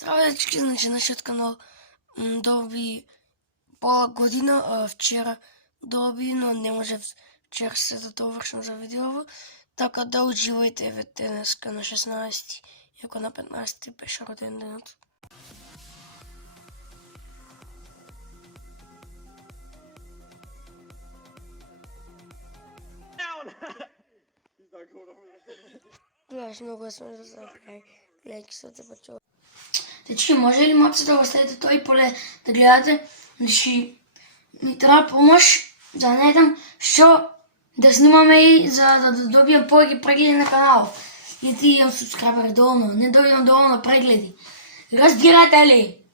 Здравейчки, значи нашият канал доби пола година, вчера доби, но не може вчера се да довършим за видео, така да užивайте днеска на 16, ако на 15 беше роден денът. Гледаш, много е смешно за направи. Гледайки се те пъчува. Дечки, може ли малко да оставите той поле да гледате? Значи, ми трябва помощ, за да найдем, що да снимаме и за да добием повече прегледи на канала. И ти имам субскрайбър долно, не добием долно на прегледи. Разбирате ли?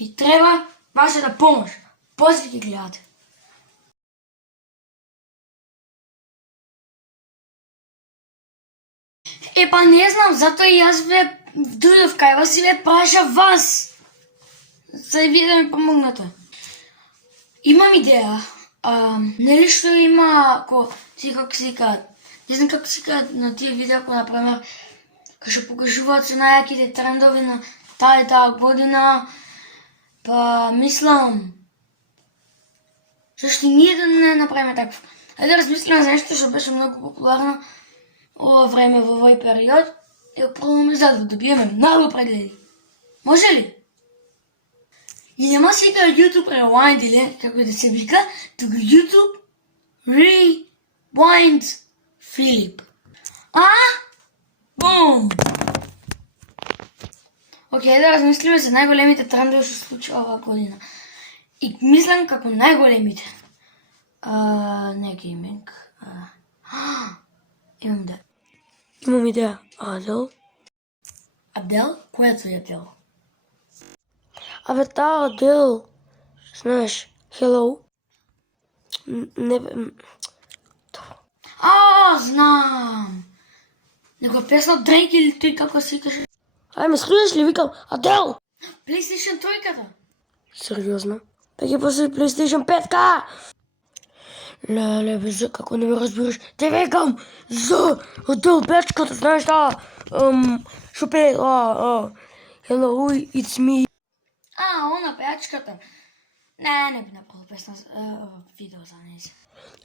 Ми трябва вашата помощ. После ги гледате. Епа не знам, зато и аз ве дойдох в кайва си ве праша вас. За да ви да ми помогнете. Имам идея. Нали що има, как си казват, не знам как си казват на тия видеа, ако например, ще покажуват се най-яките трендови на тая година, па мислям, защо ние да не направим такво. Айде да размислим за нещо, защото беше много популярно във време, във този период и пробваме за да добиеме много прегледи. Може ли? И нема си да YouTube Rewind или како да се вика, тук YouTube Rewind Philip. Бум! Окей, да размислиме за най-големите трендове, ще се случва оваа година. И мислям како най-големите. Не гейминг. Имам идея. Адел? Адел? Която е Адел? Абе, та Адел. Знаеш, Hello. Знам. Него песна Дрейк или той како си каже? Ай, ме слушаш ли? Викам Адел. PlayStation 3-ката. Сериозно? Пеки после PlayStation 5-ка. Леле, бе, како не ме разбираш? Те викам за Адел печката, знаеш та? Шо пее, Hello, it's me. Она печката. Не би направил песна видео за нея.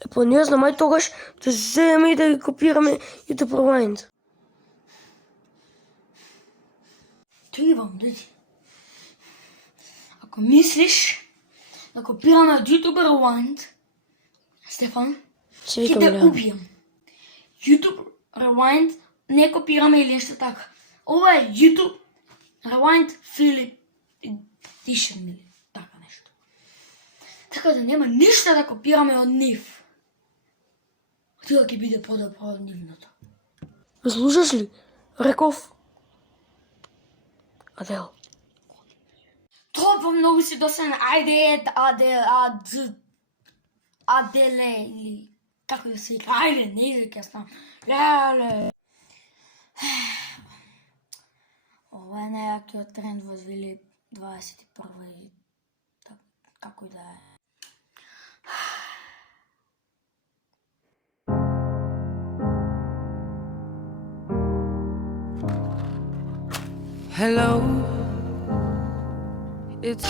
Епа, не знам, ай тогаш да вземем и да ги копираме и да Rewind. Тривам, дойди. Ако мислиш да копираме от YouTube Rewind, Стефан, ще те убием. YouTube Rewind не копираме или нещо така. Ова е YouTube Rewind Philip Edition или така нещо. Така да няма нищо да копираме от нив. Това ќе биде по-добро от нивното. Слушаш ли? Реков. Адел. Това много си досаден. Айде, Аделе или како да се вика. Айде, не извика знам. Леле. Ова е най-якиот тренд во 2021 и како и да е. Hello, it's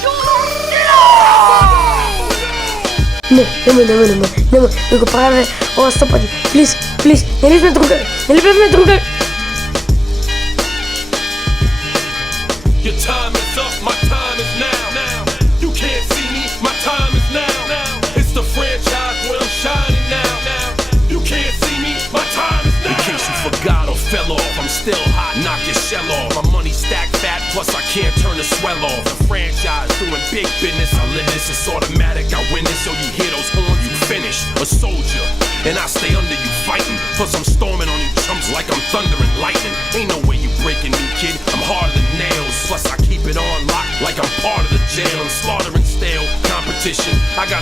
Не го правя ова 100 пъти. Плиз, не ли сме другари? Your time is up, my time is now. You can't see me, my time is now. It's the franchise where I'm shining now. You can't see me, my time is now. In case you forgot or fell off, I'm still hot, knock your shell off. My money stacked fat, plus I can't turn the swell off. The franchise doing big business, I live this, it's automatic, I win this. So you hear those horns, you finish. A soldier, and I stay under you fighting. Plus I'm storming on you chumps like I'm thunder and lightning. Ain't no way you breaking me, kid, I'm harder than nails. Plus I keep it on lock like I'm part of the jail. I'm slaughtering stale competition, I got